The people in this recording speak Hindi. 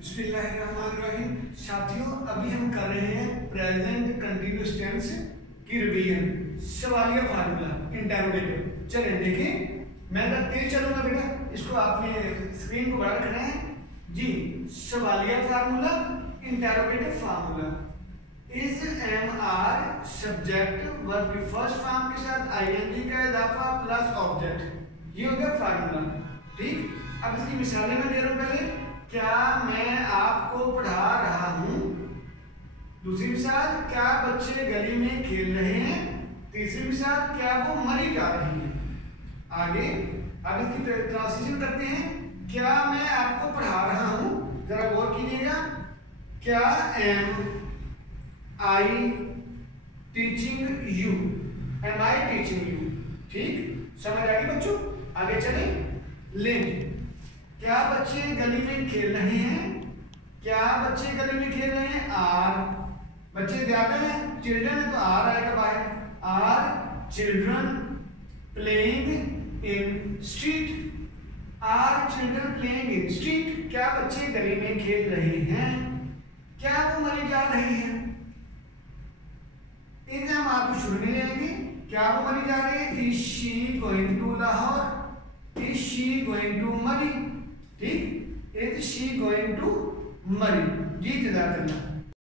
बिस्मिल्लाहिर्रहमानिर्रहीम। साथियों, अभी हम कर रहे हैं प्रेजेंट कंटिन्यूअस टेंस की रिवीजन, सवालिया फार्मूला, इंटरोगेटिव। चलें देखें, मैं तेज चलूंगा बेटा, इसको आपने स्क्रीन को बड़ा रखना है जी। सवालिया formula, interrogative formula. Is am are subject verb की फर्स्ट फॉर्म के साथ आईएनजी का इजाफा प्लस ऑब्जेक्ट, ये हो गया फार्मूला। ठीक, अब इसकी मिसालें मैं दे रहा हूं। पहले, क्या मैं आपको पढ़ा रहा हूं। दूसरी मिसाल, क्या बच्चे गली में खेल रहे हैं। तीसरी मिसाल, क्या वो मरी जा रही है। आगे अब इसकी ट्रांसलेशन करते हैं। क्या मैं आपको पढ़ा रहा हूं, जरा गौर कीजिएगा। क्या am I teaching you, am I teaching you. ठीक, समझ आ गई बच्चों। आगे चले, लिंक। क्या बच्चे गली में खेल रहे हैं। क्या बच्चे गली में खेल रहे हैं। आर, बच्चे ज्यादा हैं, चिल्ड्रन है तो आर आएगा बाहर। Are children playing in street. Are children playing in street. क्या बच्चे गली में खेल रहे हैं। क्या वो मरी जा रही है। इनसे हम आपको शुरू में लेंगे। क्या वो मरी जा रही है। Is she going to Lahore. Is she going to Murree. ठीक, इज शी गोइंग टू मरी। जी इंतजार करना।